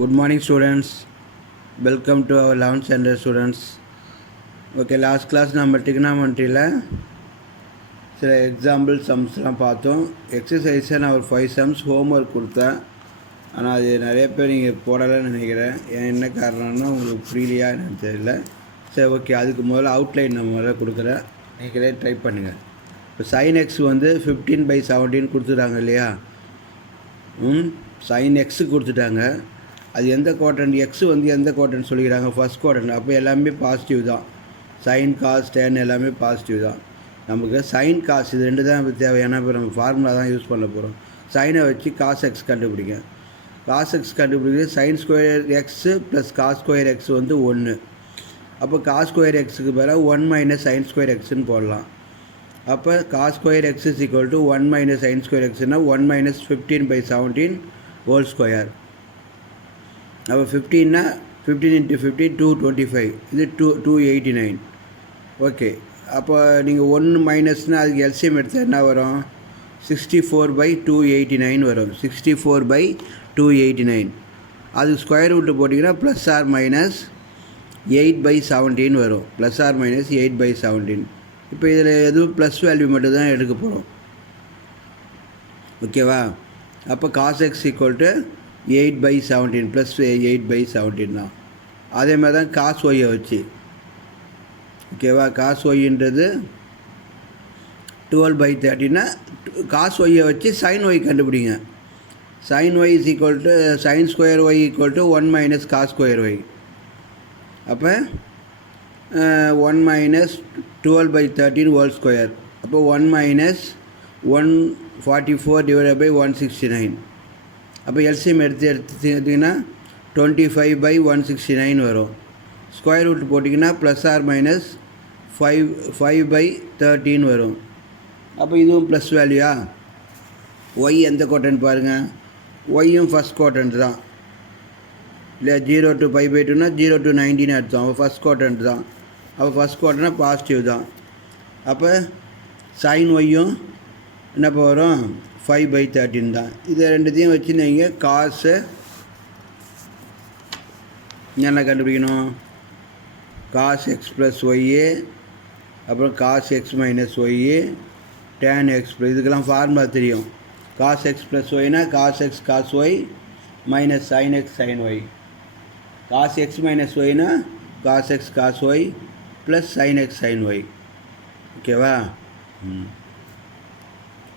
Good morning, students. Welcome to our 11th standard students. Okay, last class நம்ம trigonometryல சில example சம்ஸ்லாம் பார்த்தோம். எக்ஸசைஸை நான் ஒரு 5 சம்ஸ் ஹோம்ஒர்க் கொடுத்தேன். ஆனால் அது நிறைய பேர் நீங்கள் போடலைன்னு நினைக்கிறேன். என்ன காரணம்னா உங்களுக்கு புரியலையா என்னன்னு தெரியல. சரி, ஓகே, அதுக்கு முதல்ல அவுட்லைன் நம்ம முதல்ல கொடுக்குறேன். நீங்களே ட்ரை பண்ணுங்கள். இப்போ sin x வந்து 15/17 கொடுத்துட்டாங்க இல்லையா? sin x கொடுத்துட்டாங்க. அது எந்த குவாட்ரண்ட், எக்ஸ் வந்து எந்த குவாட்ரண்ட் சொல்லிக்கிறாங்க? First quadrant. அப்போ எல்லாமே பாசிட்டிவ் தான். சைன் காஸ் டேன் எல்லாமே பாசிட்டிவ் தான். நமக்கு சைன் காஸ் இது ரெண்டு தான் தேவையான. இப்போ நம்ம ஃபார்முலா தான் யூஸ் பண்ண போகிறோம். சைனை வச்சு காஸ் எக்ஸ் கண்டுபிடிங்க. காஸ் எக்ஸ் கண்டுபிடிக்கிறது sine square x plus cos square x வந்து 1. அப்போ காஸ் ஸ்கொயர் எக்ஸுக்கு பதிலாக 1 - சைன் ஸ்கொயர் எக்ஸ்ன்னு போடலாம். அப்போ cos square x is equal to 1 - sine square எக்ஸ்னால் 1 - 15/17 ஹோல் ஸ்கொயர். அப்போ 15னா 15 × 15 225, இது 289. ஓகே, அப்போ நீங்கள் 1 மைனஸ்னால் அதுக்கு எல்சிஎம் எடுத்தால் என்ன வரும்? 64/289 வரும். 64/289. அது ஸ்கொயர் ரூட்டு போட்டிங்கன்னா +or-8/17 வரும். +or-8/17. இப்போ இதில் எதுவும் ப்ளஸ் வேல்யூ மட்டும் தான் எடுக்க போகிறோம். ஓகேவா? அப்போ cos x equal to 8/17 plus 8/17 தான். அதே மாதிரி தான் காஸ் ஒய்யை வச்சு. ஓகேவா? காஸ் ஒய்ன்றது 12/13னா காஸ் ஒய்யை வச்சு சைன் ஒய் கண்டுபிடிங்க. Sine y is equal to sine square y equal to 1 - cos square y. அப்போ 1 - 12/13 ஹோல் ஸ்கொயர். அப்போ 1 - 144/169. அப்போ எல்சிஎம் எடுத்தீங்கன்னா 25/169 வரும். ஸ்கொயர் ரூட் போட்டிங்கன்னா +or-5/13 வரும். அப்போ இதுவும் ப்ளஸ் வேல்யூயா? ஒய் எந்த குவாட்ரண்ட் பாருங்கள்? ஒய்யும் ஃபஸ்ட் குவாட்ரண்ட் தான் இல்லை. 0 to π/2னா 0 to 19 அர்த்தம். அப்போ ஃபஸ்ட் குவாட்ரண்ட் தான். அப்போ ஃபஸ்ட் குவாட்ரண்ட்னா பாசிட்டிவ் தான். அப்போ சைன் ஒய்யும் என்னப்போ வரும்? 5/13 தான். இதை ரெண்டுத்தையும் வச்சு நீங்கள் காசு என்ன கண்டுபிடிக்கணும்? காஸ் எக்ஸ் ப்ளஸ் ஒய்ஏ, அப்புறம் cos x minus y, tan x plus, இதுக்கெல்லாம் ஃபார்முலா தெரியும். காஸ் எக்ஸ் ப்ளஸ் ஒய்னா cos x cos y minus sine x sine y. Cos x minus ஒய்னா cos x cos y plus sine x sine y. ஓகேவா?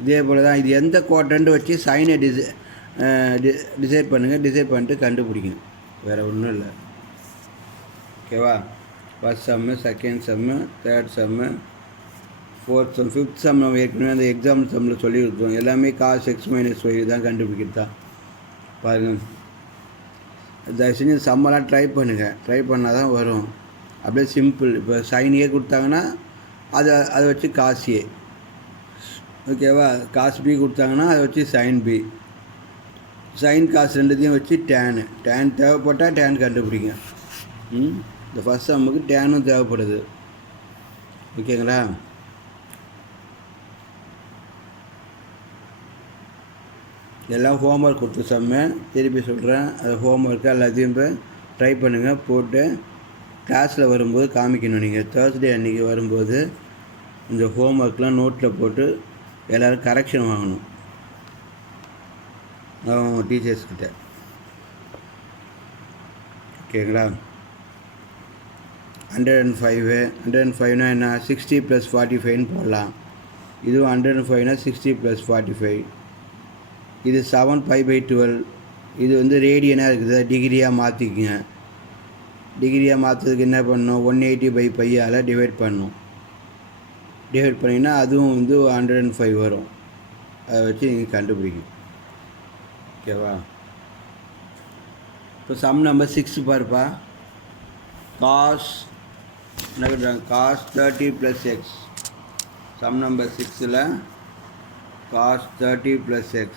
இதே போல் தான். இது எந்த quadrant வச்சு சைனை டிசைட் பண்ணுங்கள். டிசைட் பண்ணிட்டு கண்டுபிடிங்க. வேறு ஒன்றும் இல்லை. ஓகேவா? ஃபஸ்ட் சம்மு, செகண்ட் சம்மு, தேர்ட் சம்மு, ஃபோர்த் சம், ஃபிஃப்த் சம் நம்ம ஏற்கனவே அந்த எக்ஸாம் சம்மில் சொல்லி கொடுத்தோம். எல்லாமே காஸ் எக்ஸ் மைனஸ் ஒய் தான் கண்டுபிடிக்கிறது தான். பாருங்கள், தயவு செஞ்சு சம்மெல்லாம் ட்ரை பண்ணுங்கள். ட்ரை பண்ணால் தான் வரும். அப்படியே சிம்பிள். இப்போ சைன் ஏ கொடுத்தாங்கன்னா அதை வச்சு காஸ் ஏ. ஓகேவா? காஸ் பி கொடுத்தாங்கன்னா அதை வச்சு சைன் பி. சைன் காஸ் ரெண்டுத்தையும் வச்சு டேனு. டேன் தேவைப்பட்டால் டேன் கண்டுபிடிங்க. இந்த ஃபஸ்ட் சம்முக்கு டேனும் தேவைப்படுது. ஓகேங்களா? எல்லாம் ஹோம்ஒர்க் கொடுத்த சம்மு திருப்பி சொல்கிறேன். அது ஹோம்ஒர்க்கு எல்லாத்தையும் இப்போ ட்ரை பண்ணுங்கள். போட்டு கிளாஸில் வரும்போது காமிக்கணும். நீங்கள் தேர்ஸ்டே அன்றைக்கி வரும்போது இந்த ஹோம்ஒர்க்லாம் நோட்டில் போட்டு எல்லோரும் கரெக்ஷன் வாங்கணும் டீச்சர்ஸ்கிட்ட. ஓகேங்களா? 105னா என்ன? 60 + 45 போடலாம். இதுவும் 105னா 60 + 45. இது 7π/12. இது வந்து ரேடியனாக இருக்குது. டிகிரியாக மாற்றிக்குங்க. டிகிரியாக மாற்றுறதுக்கு என்ன பண்ணணும்? 180/π டிவைட் பண்ணணும். டிவைட் பண்ணிங்கன்னா அதுவும் வந்து 105 வரும். அதை வச்சு நீங்கள் கண்டுபிடிக்கணும். ஓகேவா? இப்போ சம் நம்பர் 6 பாருப்பா. காஸ் என்ன பண்ணுறாங்க? Cos 30 + x. சம் நம்பர் 6ல் cos 30 + x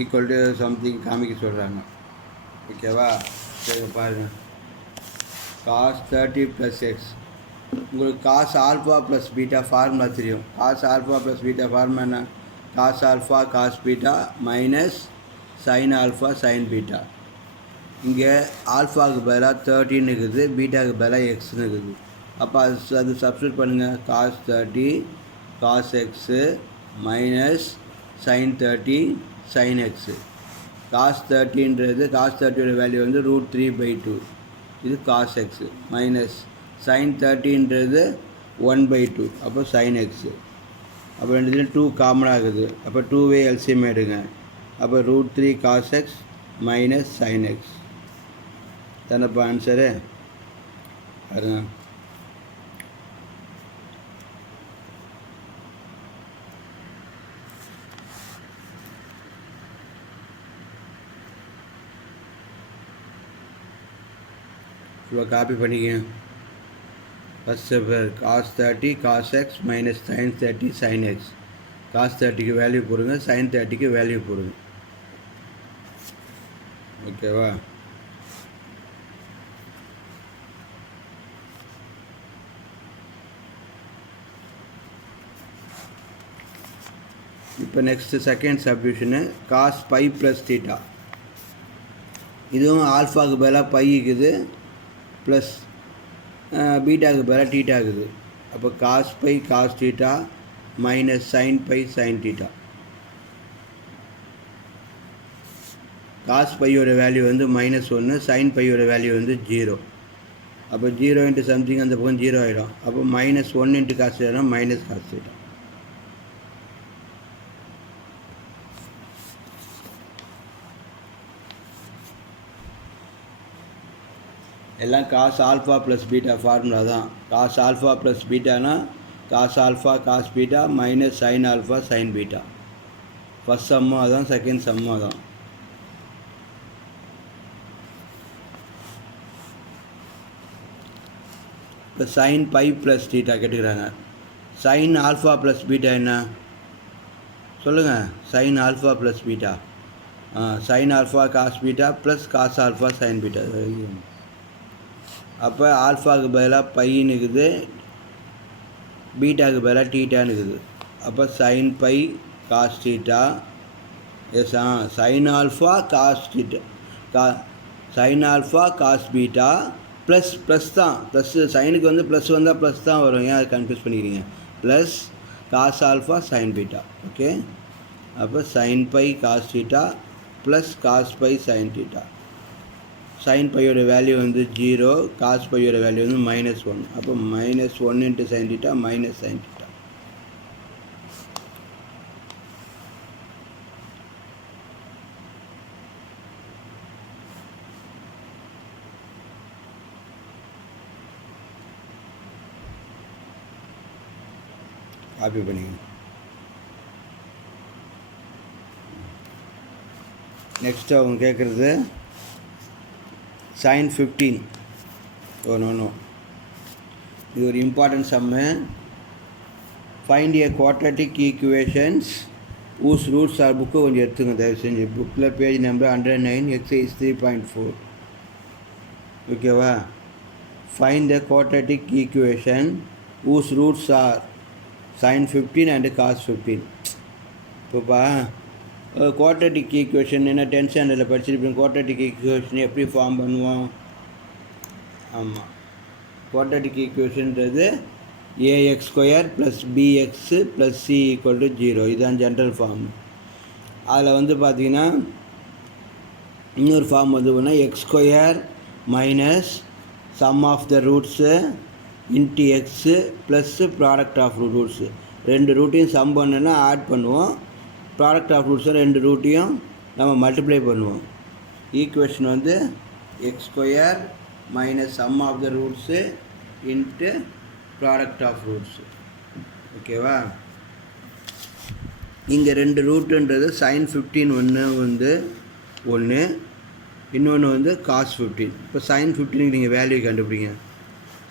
equal to something காமிக்க சொல்கிறாங்க. ஓகேவா? சரி பாருங்கள். காஸ் 30 + x உங்களுக்கு cos alpha plus beta formula தெரியும். Cos alpha plus beta formula என்ன? Cos alpha cos beta minus sine alpha sine beta. இங்கே ஆல்ஃபாவுக்கு பதிலாக 13 இருக்குது, பீட்டாவுக்கு பதிலாக எக்ஸ்னு இருக்குது. அப்போ அது சப்ஸ்டியூட் பண்ணுங்கள். Cos 30 cos x minus sine 30 sine x. Cos 30ன்றது காஸ் 30யோட வேல்யூ வந்து √3/2, இது காஸ் எக்ஸு மைனஸ் சைன் 30ன்றது 1/2, அப்போ சைன் எக்ஸு. அப்போ ரெண்டுத்துலையும் 2 காமனாக இருக்குது, அப்போ 2வே எல்சிஎம் எடுங்க. அப்போ √3 cos x minus sine x தானேப்பா ஆன்சரு. பாருங்க, இப்போ காப்பி பண்ணிக்கங்க. First cos 30 cos x minus sine 30 sine x. Cos 30க்கு வேல்யூ போடுங்க, சைன் 30க்கு வேல்யூ போடுங்க. ஓகேவா? இப்போ next second subdivision cos pi plus theta. இதுவும் ஆல்ஃபாவுக்கு பதிலாக பை இருக்குது, ப்ளஸ் பீட்டாவுக்கு பதிலாக டீட்டா இருக்குது. அப்போ cos pi cos theta minus sine pi sine theta. Cos பையோட வேல்யூ வந்து -1, சைன் பையோட வேல்யூ வந்து 0. அப்போ 0 இன்ட்டு சம்திங் அந்த பக்கம் 0 ஆகிடும். அப்போ -1 into cos theta minus cos theta. எல்லாம் cos alpha plus beta formula தான். காஸ் ஆல்ஃபா ப்ளஸ் பீட்டானா cos alpha cos beta minus sine alpha sine beta. First சம்மும் அதான், செகண்ட் சம்மும் அதான். இப்போ சைன் பை ப்ளஸ் தீட்டா கேட்டுக்கிறாங்க. சைன் ஆல்ஃபா ப்ளஸ் பீட்டா என்ன சொல்லுங்கள்? Sine alpha plus beta sine alpha cos beta plus cos alpha sine beta. அப்போ ஆல்ஃபாவுக்கு பதிலாக பைன்னு இருக்குது, பீட்டாவுக்கு பதிலாக டீட்டான்னு இருக்குது. அப்போ sine by cos theta is sine alpha cos theta sine alpha cos beta plus தான். ப்ளஸ்ஸு சைனுக்கு வந்து ப்ளஸ் வந்தால் ப்ளஸ் தான் வரும், ஏன் அது கன்ஃபியூஸ் பண்ணிக்கிறீங்க? Plus cos alpha sine beta. Okay, அப்போ sine by cos theta plus cos pi sine theta. Sine பையோட வேல்யூ வந்து 0, காஸ் பையோட வேல்யூ வந்து -1. அப்போ -1 into sine theta minus sine theta. Copy பண்ணிக்கணும். நெக்ஸ்ட்டு அவங்க கேட்குறது sin 15. நோ இது ஒரு important sum. Find a quadratic equations whose roots are. Book கொஞ்சம் எடுத்துங்க தயவு செஞ்சு. புக்கில் பேஜ் நம்பர் 109 எக்ஸசைஸ் 3.4. ஓகேவா? Find the quadratic equation whose roots are sin 15 and cos 15. இப்போப்பா குவாட்ரட்டிக் ஈக்குவேஷன் என்ன 10th ஸ்டாண்டர்டில் படிச்சிருப்பீங்க. குவாட்ரட்டிக் ஈக்குவேஷன் எப்படி ஃபார்ம் பண்ணுவோம்? ஆமாம், குவாட்ரட்டிக் ஈக்குவேஷன்றது ax² + bx + c = 0. இதுதான் ஜென்ரல் ஃபார்ம். அதில் வந்து பார்த்திங்கன்னா இன்னொரு ஃபார்ம் வந்து x² minus sum of the roots into x plus product of roots. ரெண்டு ரூட்டையும் சம் பண்ணுன்னா ஆட் பண்ணுவோம், ப்ராடக்ட் ஆஃப் ரூட்ஸை ரெண்டு ரூட்டையும் நம்ம மல்டிப்ளை பண்ணுவோம். ஈக்குவேஷன் வந்து x² minus sum of the roots into product of roots. ஓகேவா? இங்கே ரெண்டு ரூட்டுன்றது sin 15 ஒன்று, இன்னொன்று வந்து cos 15. இப்போ sin 15க்கு நீங்கள் வேல்யூ கண்டுபிடிங்க.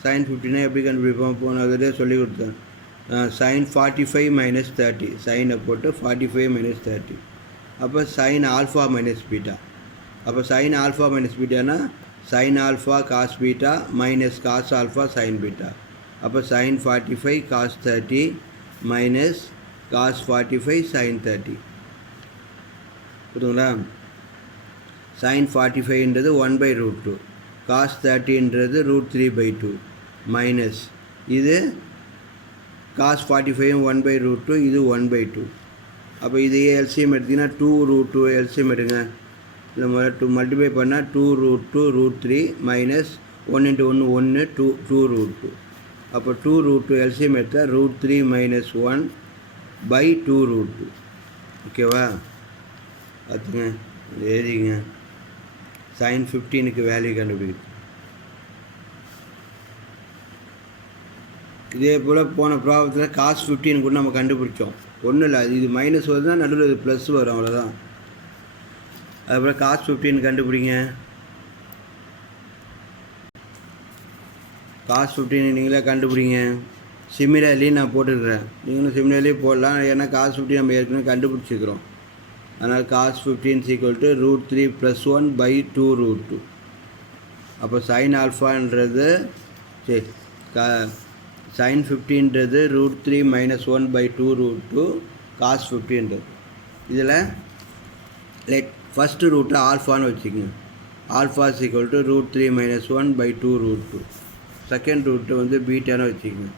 sin 15 எப்படி கண்டுபிடிப்போம்? போன அதிலே சொல்லி கொடுத்தேன். sin 45 மைனஸ் 30, சைனை போட்டு 45 மைனஸ் 30. அப்போ sin ஆல்ஃபா மைனஸ் பீட்டா. அப்போ sin ஆல்ஃபா மைனஸ் பீட்டானா sin alpha cos beta minus cos alpha sine beta. அப்போ sin 45 cos 30 minus cos 45 sine 30 புரியுதுங்களா. சைன் 45ன்றது 1/√2, காஸ் 30ன்றது √3/2 மைனஸ் இது காஸ் 45 1/√2, இது 1/2. அப்போ இதையே எல்சிஎம் எடுத்திங்கன்னா 2√2 எல்சிஎம் எடுங்க. இல்லை முதல்ல 2 மல்டிப்ளை பண்ணால் 2√2 √3 மைனஸ் 1 × 1 1 2√2. அப்போ 2√2 எல்சிஎம் எடுத்தால் √3 மைனஸ் 1/2√2. ஓகேவா, பார்த்துங்க எழுதிங்க. சைன் 15க்கு வேல்யூ கண்டுபிடிக்குது. இதே போல் போன ப்ராப்ளத்தில் காஸ் 15 கூட நம்ம கண்டுபிடிச்சோம். ஒன்றும் இல்லை, இது மைனஸ் வருதுன்னா நடுவில் இது ப்ளஸ் வரும், அவ்வளோதான். அதுக்கப்புறம் காஸ் 15 கண்டுபிடிங்க. காஸ் 15 நீங்களே கண்டுபிடிங்க. சிமிலர்லி நான் போட்டுருக்கிறேன், நீங்களும் சிமிலர்லி போடலாம். ஏன்னா காஸ் 15 நம்ம ஏற்கனவே கண்டுபிடிச்சிக்கிறோம். அதனால் காஸ் 15 = √3 + 1/2√2. அப்போ சைன் ஆல்ஃபான்றது சரி சைன் 15ன்றது √3 - 1/2√2 காஸ் 15ன்றது. இதில் ஃபஸ்ட்டு ரூட்டை ஆல்ஃபான்னு வச்சுக்கோங்க. ஆல்ஃபா = √3 - 1/2√2. செகண்ட் ரூட்டு வந்து பீட்டான்னு வச்சுக்கோங்க.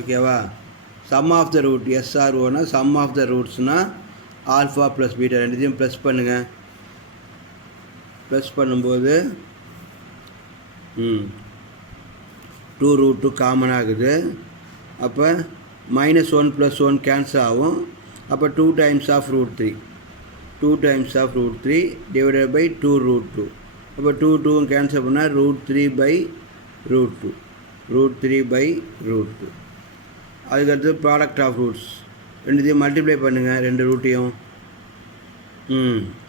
ஓகேவா. சம் ஆஃப் த ரூட் SROனா சம் ஆஃப் த ரூட்ஸ்னால் ஆல்ஃபா ப்ளஸ் பீட்டா ரெண்டுத்தையும் ப்ளஸ் பண்ணுங்கள். ப்ளஸ் பண்ணும்போது 2√2 காமன் ஆகுது. அப்போ -1 + 1 கேன்சல் ஆகும். அப்போ 2 டைம்ஸ் ஆஃப் √3 டிவைடட் பை 2√2. அப்போ 2 கேன்சல் பண்ணால் √3/√2. அதுக்கடுத்து ப்ராடக்ட் ஆஃப் ரூட்ஸ் ரெண்டுத்தையும் மல்டிப்ளை பண்ணுங்கள், ரெண்டு ரூட்டையும்.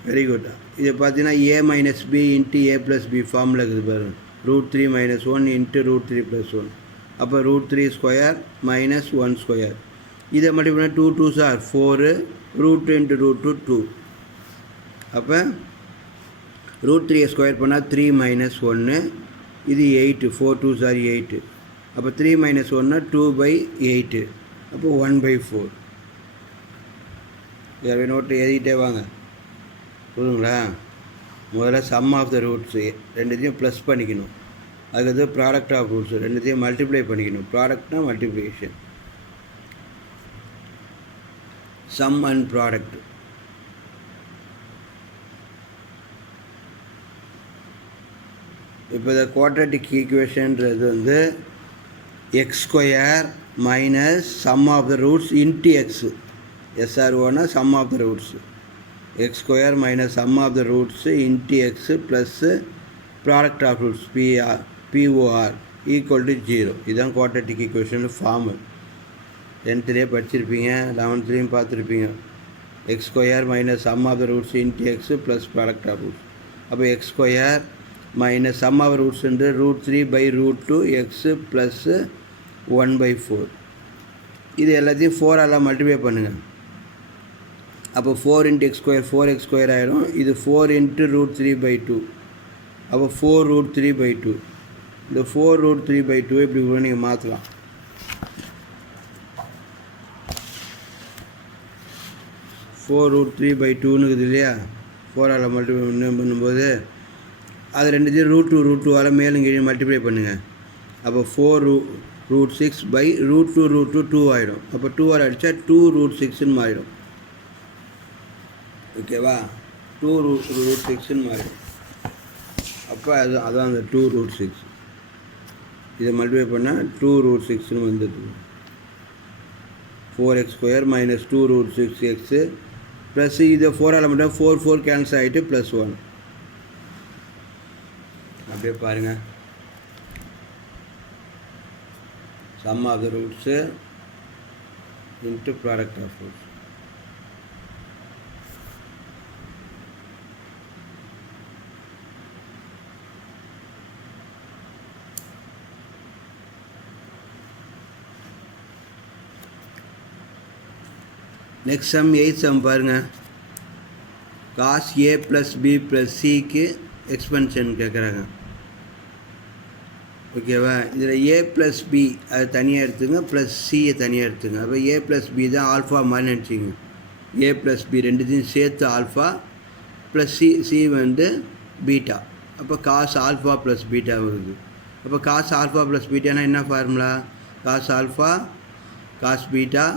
Very good. இதை பார்த்தீங்கன்னா a - b × a + b ஃபார்மில் இருக்குது பாருங்கள். √3 - 1 × √3 + 1. அப்போ √3² - 1². இதை மல்டிப்ளை பண்ணால் 2 2s are 4, √2 × √2 2. அப்போ √3 ஸ்கொயர் பண்ணால் 3 - 1, இது 8, 4 2s are 8. அப்போ 3 - 1 2/8. அப்போ 1/4. இதை நோட்டு எழுதிட்டே வாங்க, புரியுங்களா. முதல்ல சம் ஆஃப் த ரூட்ஸு ரெண்டுத்தையும் ப்ளஸ் பண்ணிக்கணும். அதுக்கடுத்து ப்ராடக்ட் ஆஃப் ரூட்ஸ் ரெண்டுத்தையும் மல்டிப்ளை பண்ணிக்கணும். ப்ராடக்ட்னா மல்டிப்ளிகேஷன், சம் அண்ட் ப்ராடக்ட். இப்போ இந்த குவாட்ரட்டிக் ஈக்குவேஷன்றது வந்து x² minus sum of the roots into x. SROனா sum of the roots. x² minus sum of the roots into x plus product of roots POR = 0. இதுதான் குவாட்ரட்டிக் ஈக்குவேஷன் ஃபார்மு. 10th படிச்சிருப்பீங்க, 11th பார்த்துருப்பீங்க. x² minus sum of the roots into x plus product of roots. அப்போ x² minus sum of ரூட்ஸ்ன்றது √3/√2 x plus 1/4. இது எல்லாத்தையும் 4ஆல் multiply பண்ணுங்கள். அப்போ 4 × x², 4x² ஆகிடும். இது 4 × √3/2. அப்போ 4√3/2. இந்த 4√3/2 இப்படி கூட நீங்கள் மாற்றலாம். (4√3/2) இருக்குது இல்லையா, 4ஆல் மல்டிப்ளை பண்ணும்போது அது ரெண்டுத்தையும் √2 மேலும் கீழே மல்டிப்ளை பண்ணுங்கள். அப்போ 4√6/√2 2 ஆகிடும். அப்போ 2ஆல் அடித்தா 2√6ன்னு மாறிடும். ஓகேவா, 2√6ன்னு மாறிடும். அப்போ அதான் அந்த 2√6. இதை மல்டிப்ளை பண்ணால் 2√6ன்னு வந்துடுது. 4x² - 2√6x ப்ளஸ் இதை 4ஆல் மட்டும் 4 4 கேன்சல் ஆகிட்டு +1. அப்படியே பாருங்கள். Sum of the roots into product of roots. Next sum 8th sum பாருங்கள். காஸ் A + B + Cக்கு எக்ஸ்பென்ஷன் கேட்குறாங்க. ஓகேவா? இதில் ஏ ப்ளஸ் பி அது தனியாக எடுத்துங்க, ப்ளஸ் சியை தனியாக எடுத்துங்க. அப்போ ஏ ப்ளஸ் பி தான் ஆல்ஃபா மாதிரி நினச்சிங்க. ஏ ப்ளஸ் பி ரெண்டுத்தையும் சேர்த்து ஆல்ஃபா ப்ளஸ் சி வந்து பீட்டா. அப்போ காஸ் ஆல்ஃபா ப்ளஸ் பீட்டா வருது. அப்போ காஸ் ஆல்ஃபா ப்ளஸ் பீட்டானா என்ன formula? Cos alpha cos beta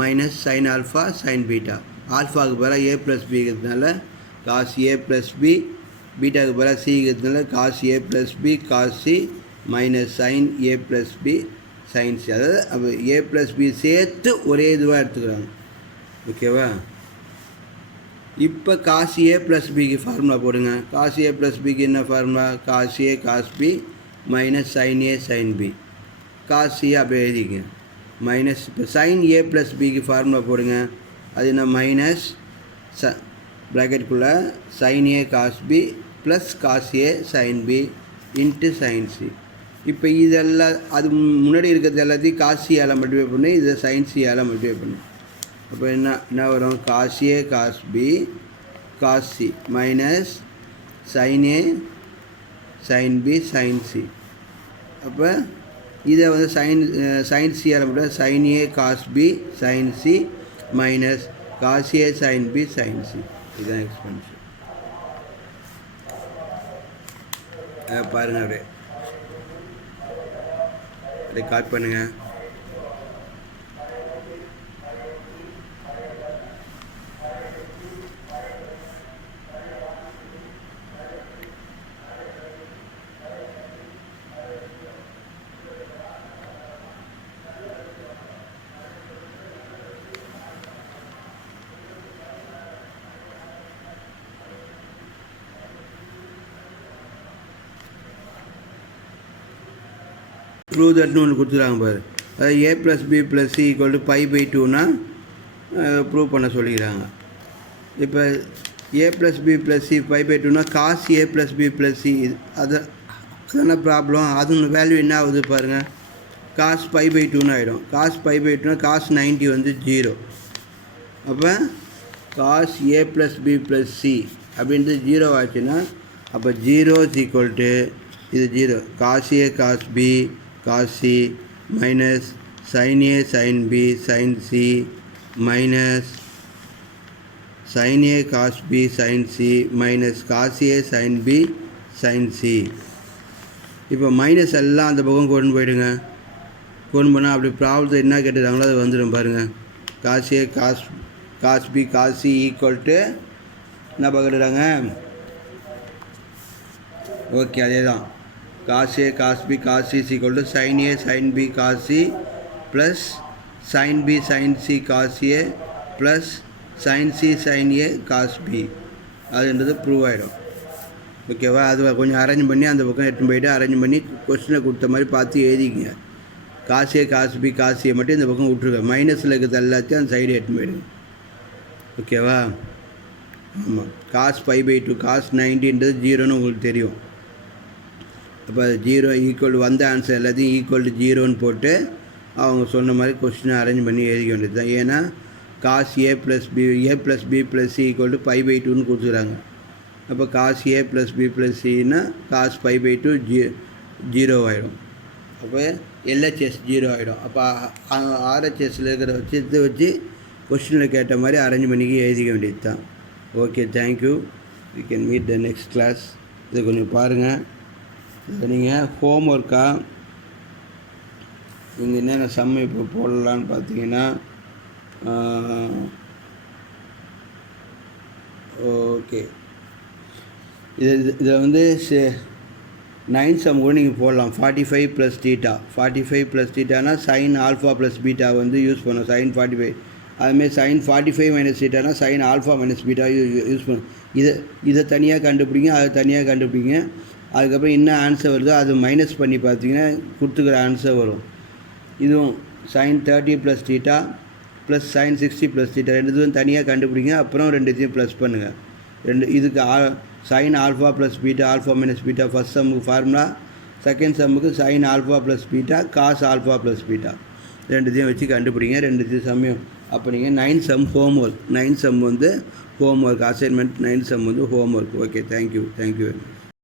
minus sine alpha sine beta. ஆல்ஃபாவுக்கு பதிலாக ஏ ப்ளஸ் பிங்கிறதுனால காஸ் ஏ ப்ளஸ் பி, பீட்டாவுக்கு பதிலாக சிங்கிறதுனால cos A plus B cos C minus sine A plus B sine C. அதாவது அப்போ ஏ ப்ளஸ் பி சேர்த்து ஒரே இதுவாக எடுத்துக்கிறாங்க. ஓகேவா? இப்போ காஸ் ஏ ப்ளஸ் பிக்கு ஃபார்முலா போடுங்க. காஸ் ஏ ப்ளஸ் பிக்கு என்ன formula? Cos A cos B minus sine A sine B. Cos C அப்படியே எழுதிங்க மைனஸ். இப்போ சைன் ஏ ப்ளஸ் பிக்கு ஃபார்முலா போடுங்க. அது என்ன? மைனஸ் ப்ராக்கெட்டுக்குள்ளே sine A cos B plus cos A sine B into sine C. இப்போ இதெல்லாம் அது முன்னாடி இருக்கிறது எல்லாத்தையும் காஸ் சியால் மல்டிப்ளை பண்ணி இதை சைன் சியால் மல்டிப்ளை பண்ணி அப்போ என்ன வரும்? Cos A cos B cos C minus sine A sine B sine C. அப்போ இதை வந்து சைன் சியால் மட்டும் sine A cos B sine C minus cos A sine B sine C. இதுதான் எக்ஸ்பென்ஷன். பாருங்கள் அப்படியே கால் பண்ணுங்கள். ப்ரூவ் தட்னு ஒன்று கொடுத்துருக்காங்க பாரு. அதாவது A plus B plus C equal to π/2னா ப்ரூவ் பண்ண சொல்லிக்கிறாங்க. இப்போ A plus B plus C π/2னா cos A plus B plus C அதான ப்ராப்ளம். அது வேல்யூ என்ன ஆகுது பாருங்கள். காஸ் π/2ன்னு ஆகிடும். காஸ் π/2னா காஸ் 90 வந்து 0. அப்போ cos A plus B plus C அப்படின்றது 0 ஆச்சுன்னா அப்போ 0 இஸ் ஈக்குவல் டு இது 0 cos A cos B cos C minus sine A sine B sine C minus sine A cos B sine C minus cos A sine B sine C. இப்போ minus எல்லாம் அந்த பக்கம் கொண்டு போயிடுங்க. கொண்டு போனால் அப்படி ப்ராப்ளத்தை என்ன கேட்டுருக்காங்களோ அது வந்துடும் பாருங்கள். Cos A cos B cos C equal to என்ன பார்க்குறாங்க? ஓகே, அதே தான். Cos A cos B cos C equal to sine A sine B cos C plus sine B sine C cos A plus sine C sine A cos B. அதுன்றது prove ஆகிடும். ஓகேவா? அது கொஞ்சம் arrange பண்ணி அந்த பக்கம் எடுத்துன்னு போய்ட்டு அரேஞ்ச் பண்ணி கொஸ்டினை கொடுத்த மாதிரி பார்த்து எழுதிக்கங்க. Cos A cos B cos சியை மட்டும் இந்த பக்கம் விட்ருங்க. மைனஸில் இருக்கிறது எல்லாத்தையும் அந்த சைடு எடுத்துன்னு போயிடுங்க. ஓகேவா? ஆமாம். காஸ் π/2 காஸ் 90ன்றது 0ன்னு உங்களுக்கு தெரியும். அப்போ அது 0 ஈக்குவல் வந்த ஆன்சர் எல்லாத்தையும் ஈக்குவல் டு 0ன்னு போட்டு அவங்க சொன்ன மாதிரி கொஸ்டினை அரேஞ்ச் பண்ணி எழுதிக்க வேண்டியது தான். ஏன்னா cos A plus B plus C equal to π/2ன்னு கொடுத்துக்கிறாங்க. அப்போ cos A plus B plus சின்னா காஸ் π/2 0 ஆகிடும். அப்போ எல்ஹெச்எஸ் 0 ஆகிடும். அப்போ ஆர்ஹெச்எஸில் இருக்கிற வச்சு கொஸ்டினில் கேட்ட மாதிரி அரேஞ்ச் பண்ணி எழுதிக்க வேண்டியது தான். Okay, thank you. We can meet the next class. இதை கொஞ்சம் பாருங்கள். இதை நீங்கள் ஹோம் ஒர்க்காக நீங்கள் என்னென்ன சம் இப்போ போடலான்னு பார்த்தீங்கன்னா ஓகே, இதில் வந்து 9 சம் கூட நீங்கள் போடலாம். 45 + θ 45 + θனா சைன் ஆல்ஃபா ப்ளஸ் பீட்டா வந்து யூஸ் பண்ணோம். சைன் 45 அதுமாரி சைன் 45 - θனா sine alpha minus beta use பண்ணும். இதை தனியாக கண்டுபிடிங்க, அதை தனியாக கண்டுபிடிங்க. அதுக்கப்புறம் என்ன ஆன்சர் வருதோ அது மைனஸ் பண்ணி பார்த்தீங்கன்னா கொடுத்துக்கிற ஆன்சர் வரும். இதுவும் சைன் 30 + θ ப்ளஸ் சைன் 60 + θ ரெண்டுத்தையும் தனியாக கண்டுபிடிங்க. அப்புறம் ரெண்டுத்தையும் ப்ளஸ் பண்ணுங்கள். இதுக்கு sine alpha plus beta alpha minus beta first சம்முக்கு ஃபார்முலா, செகண்ட் சம்முக்கு sine alpha plus beta cos alpha plus beta ரெண்டுத்தையும் வச்சு கண்டுபிடிங்க. ரெண்டுத்தையும் சமயம். அப்போ நீங்கள் 9 சம் ஹோம் ஒர்க். 9 சம் வந்து ஹோம் ஒர்க் அசைன்மெண்ட். 9 சம் வந்து homework. Okay, thank you very much.